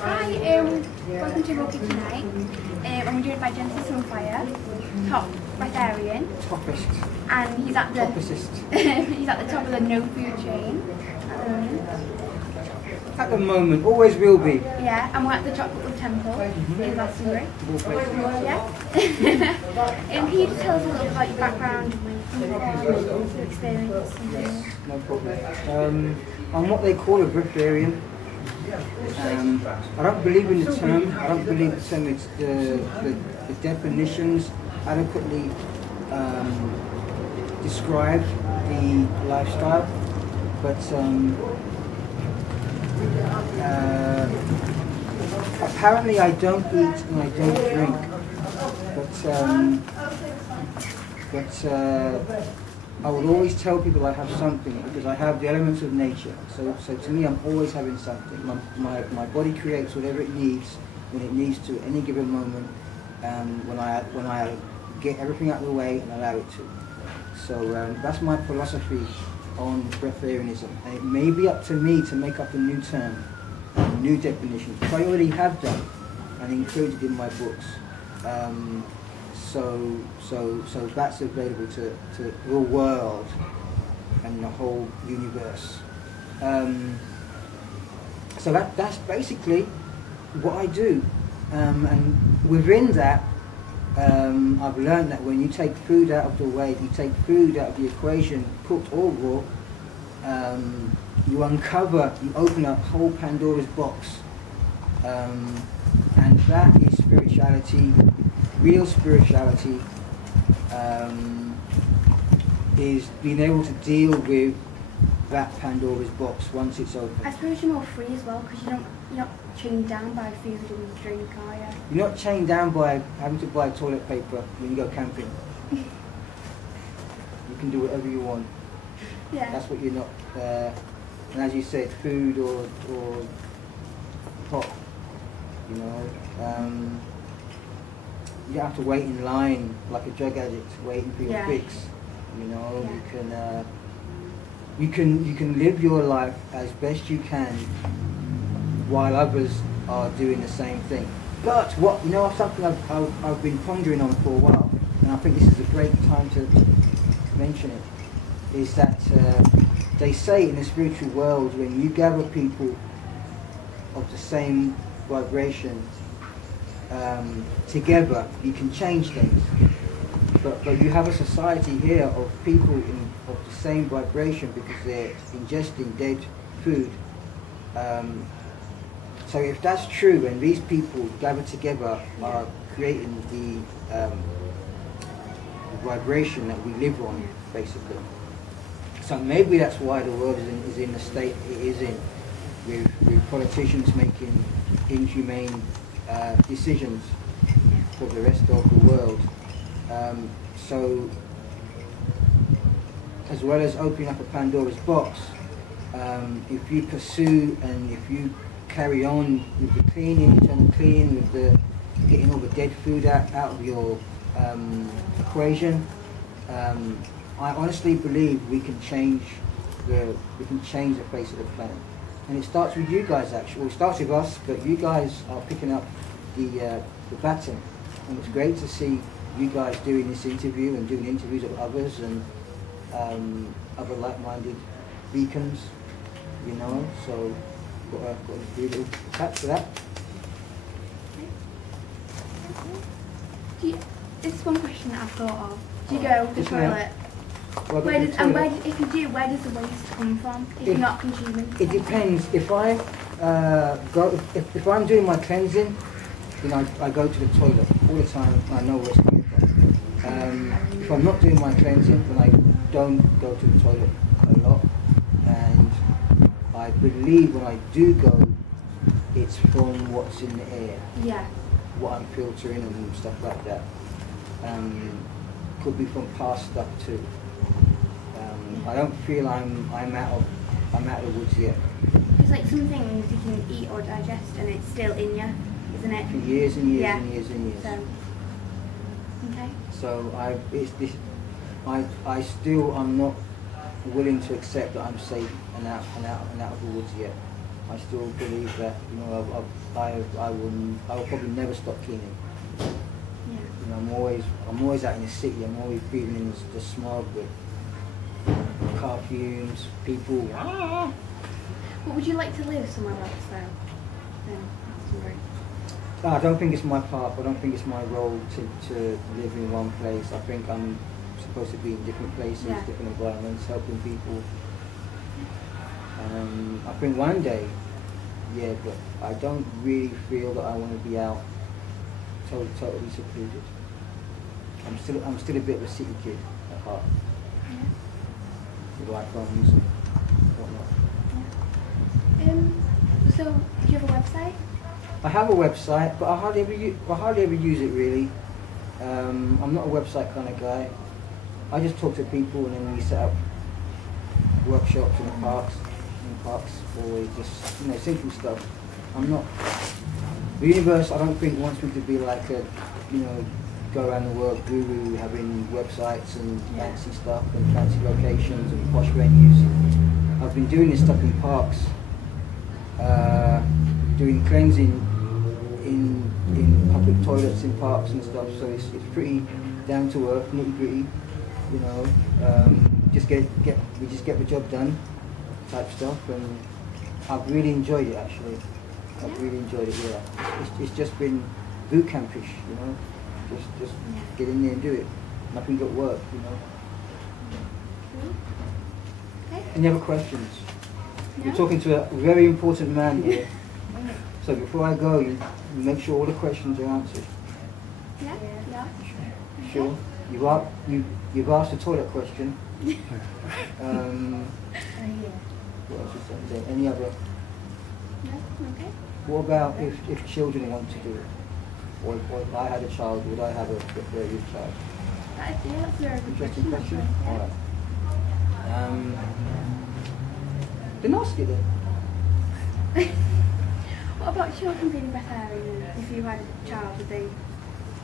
Hi, welcome to Walking Tonight. I'm joined by Genesis Sunfire, top breatharian. Toppist. And he's at the he's at the top of the no food chain At the moment, always will be. Yeah, and we're at the Chocolate Temple in Glastonbury. Yeah. Can you just tell us a little bit about your background, your experience? Yes, no problem. I'm what they call a Breatharian. I don't believe in the term. I don't believe the term. It's the definitions adequately describe the lifestyle, but apparently I don't eat and I don't drink, but I would always tell people I have something because I have the elements of nature. So to me, I'm always having something. My body creates whatever it needs when it needs to at any given moment, when I get everything out of the way and allow it to. So that's my philosophy on breatharianism. And it may be up to me to make up a new term, a new definition, which I already have done and included in my books. So that's available to the world and the whole universe. So that's basically what I do. And within that, I've learned that when you take food out of the way, you take food out of the equation, cooked or raw, you open up whole Pandora's box. And that is spirituality. Real spirituality is being able to deal with that Pandora's box once it's open. I suppose you're more free as well because you're not chained down by food and drink, are you? You're not chained down by having to buy toilet paper when you go camping. You can do whatever you want. Yeah. That's what you're not. And as you said, food or pop, you know. You don't have to wait in line like a drug addict waiting for your fix. You know, you can live your life as best you can while others are doing the same thing. But what something I've been pondering on for a while, and I think this is a great time to mention it, is that they say in the spiritual world when you gather people of the same vibration together, you can change things. But you have a society here of people of the same vibration because they're ingesting dead food. So if that's true, and these people gathered together are creating the vibration that we live on, basically. So maybe that's why the world is in the state it is in, with politicians making inhumane decisions for the rest of the world. So, as well as opening up a Pandora's box, if you pursue and if you carry on with the cleaning, internal cleaning, with the getting all the dead food out of your equation, I honestly believe we can change the face of the planet. And it starts with you guys, actually. Well, it starts with us, but you guys are picking up the baton. And it's great to see you guys doing this interview and doing interviews of others and other like-minded beacons, you know. So, got a little tap for that. This is one question that I've thought of. Do you go to the toilet? If you do, where does the waste come from? If you're not consuming? It depends. If I if I'm doing my cleansing, then I go to the toilet all the time. I know where it's coming from. If I'm not doing my cleansing, then I don't go to the toilet a lot. And I believe when I do go, it's from what's in the air. Yeah. What I'm filtering and stuff like that. Could be from past stuff too. I don't feel I'm out of the woods yet. It's like some things you can eat or digest and it's still in you, isn't it? For years and years and years and years. So, okay. So I still am not willing to accept that I'm safe and out of the woods yet. I still believe that, you know, I will probably never stop cleaning. Yeah. You know, I'm always out in the city. I'm always breathing in the smog with car fumes, people. But would you like to live somewhere else though? Glastonbury? I don't think it's my path. I don't think it's my role to live in one place. I think I'm supposed to be in different places, different environments, helping people. I think one day, yeah, but I don't really feel that I want to be out totally secluded. I'm still a bit of a city kid at heart. Yeah. With iPhones and whatnot. Yeah. So, do you have a website? I have a website, but I hardly ever use it really. I'm not a website kind of guy. I just talk to people and then we set up workshops in the parks, or just, you know, simple stuff. I'm not. The universe, I don't think, wants me to be like a, you know, go around the world guru having websites and fancy stuff and fancy locations and posh venues. I've been doing this stuff in parks, doing cleansing in public toilets in parks and stuff. So it's pretty down to earth, nitty gritty. You know, we just get the job done type stuff, and I've really enjoyed it actually. I've really enjoyed it. Yeah, it's just been boot campish, you know. Just get in there and do it. Nothing but work, you know. Okay. Any other questions? No? You're talking to a very important man here. So before I go, you make sure all the questions are answered. Yeah. Yeah. Sure. You've asked a toilet question. What else is there? Any other? No. Okay. What about if children want to do it? Or if I had a child, would I have a breatharian child? That's a very good Interesting question. Yeah. All right. Then ask it then. What about children being breatharian? If you had a child, would they?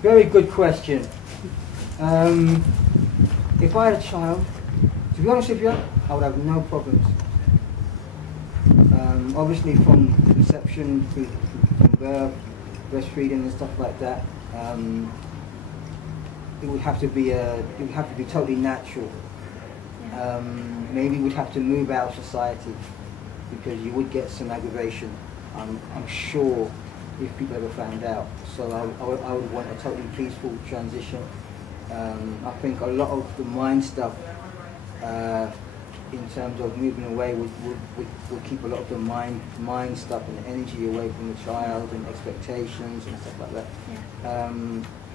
Very good question. If I had a child, to be honest with you, I would have no problems. Obviously, from conception through from birth, breastfeeding and stuff like that, it would have to be totally natural. Yeah. Maybe we'd have to move out of society because you would get some aggravation. I'm sure if people ever found out. So I would want a totally peaceful transition. I think a lot of the mind stuff, in terms of moving away, would keep a lot of the mind stuff and energy away from the child and expectations and stuff like that. Yeah.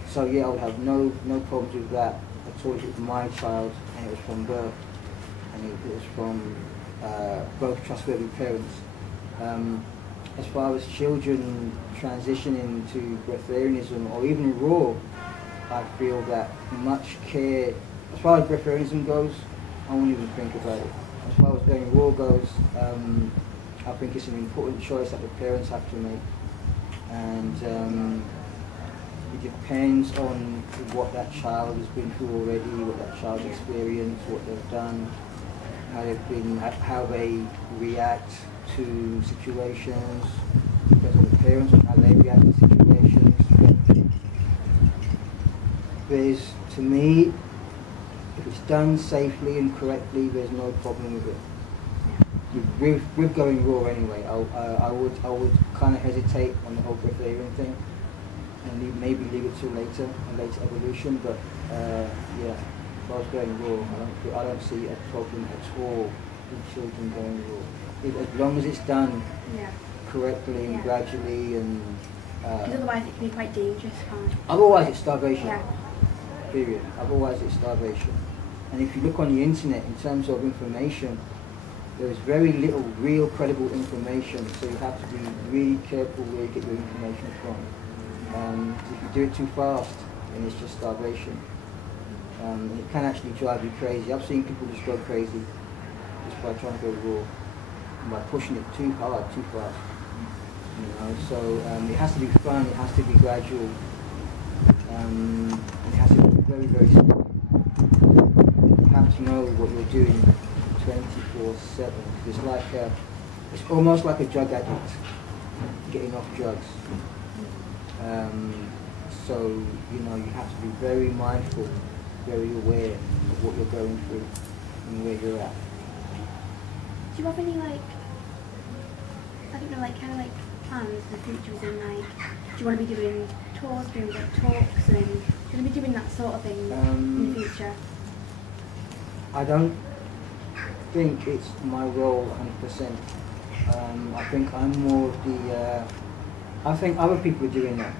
So yeah, I would have no problems with that at all. If it was my child and it was from birth and it was from both trustworthy parents. As far as children transitioning to breatharianism or even raw, I feel that much care, as far as breatharianism goes, I won't even think about it. As far as going raw goes, I think it's an important choice that the parents have to make, and it depends on what that child has been through already, what that child's experienced, what they've done, how they react to situations, depends on the parents and how they react to situations. There's, to me, if it's done safely and correctly, there's no problem with it. With going raw anyway, I would kind of hesitate on the whole breatharian thing, and maybe leave it till later, a later evolution. But yeah, if I was going raw, I don't see a problem at all with children going raw. As long as it's done correctly and gradually, and because otherwise it can be quite dangerous, can't it? Otherwise it's starvation. Yeah. Period. Otherwise it's starvation. And if you look on the internet in terms of information, there is very little real credible information, so you have to be really careful where you get your information from. If you do it too fast, then it's just starvation. It can actually drive you crazy. I've seen people just go crazy just by trying to go raw, and by pushing it too hard, too fast. You know, so it has to be fun, it has to be gradual, and it has to be very, very simple. You have to know what you're doing 24/7. It's like it's almost like a drug addict getting off drugs. So you know, you have to be very mindful, very aware of what you're going through and where you're at. Do you have any like, I don't know, like kind of like plans for the future? As in, like, do you want to be doing tours, doing like talks, and do you want to be doing that sort of thing in the future? I don't think it's my role 100%. I think I'm more of the. I think other people are doing that.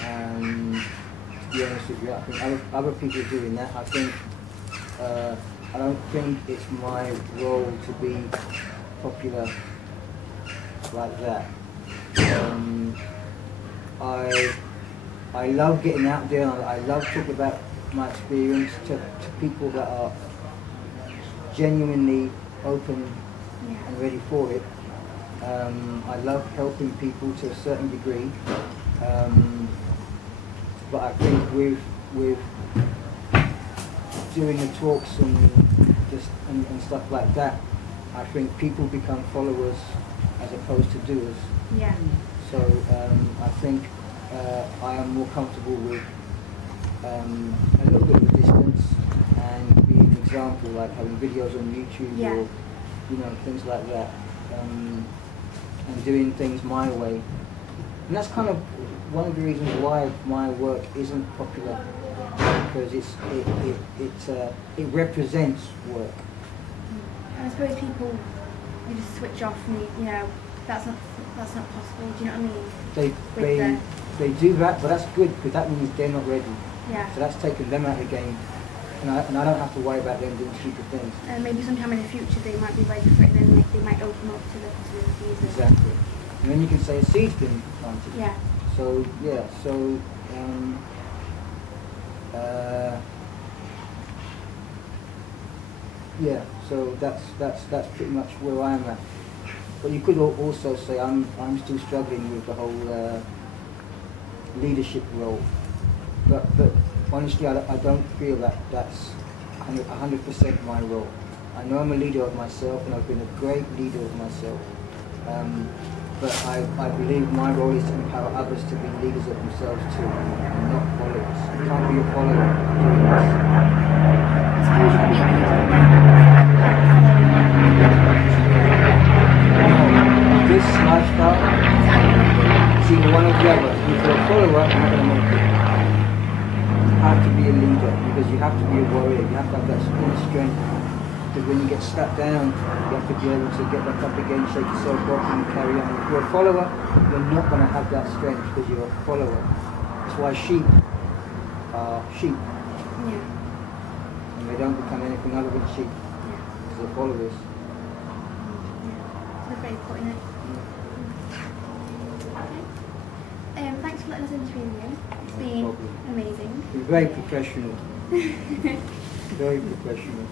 To be honest with you, I think other people are doing that. I think I don't think it's my role to be popular like that. I love getting out there. And I love talking about my experience to people that are genuinely open and ready for it. I love helping people to a certain degree. But I think with doing the talks and stuff like that, I think people become followers as opposed to doers. Yeah. So I think I am more comfortable with a little bit of a distance and being an example, like having videos on YouTube or you know, things like that, and doing things my way. And that's kind of one of the reasons why my work isn't popular, because it represents work. And I suppose people, you just switch off and you know, that's not possible. Do you know what I mean? They do that, but that's good because that means they're not ready. Yeah. So that's taking them out of the game, and I don't have to worry about them doing stupid things. And maybe sometime in the future they might be ready for it, and then they might open up to the possibilities. Exactly. And then you can say a seed's been planted. Yeah. So yeah, so that's pretty much where I am at. But you could also say I'm still struggling with the whole leadership role. But honestly, I don't feel that that's 100% my role. I know I'm a leader of myself, and I've been a great leader of myself. But I believe my role is to empower others to be leaders of themselves too, and not followers. You can't be a follower doing this. This lifestyle, it's either one or the other. If you're a follower, you're not going to make it. You have to be a leader, because you have to be a warrior. You have to have that inner strength. Because when you get slapped down, you have to be able to get back up again, shake yourself off and carry on. If you're a follower, you're not going to have that strength because you're a follower. That's why sheep are sheep. Yeah. And they don't become anything other than sheep. Yeah. Because they're followers. Yeah. So very important. Okay. Thanks for letting us interview you. It's been amazing. You're very professional. Very professional.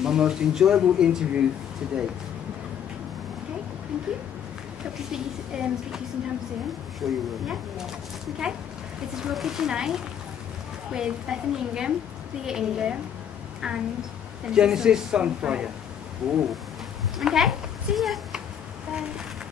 My most enjoyable interview to date. Okay, thank you. Hope to speak to you sometime soon. Sure you will. Yeah? Okay. This is Real Kitchen Night with Bethany Ingham, Leah Ingham, and Genesis Sunfire. Ooh. Okay, see ya. Bye.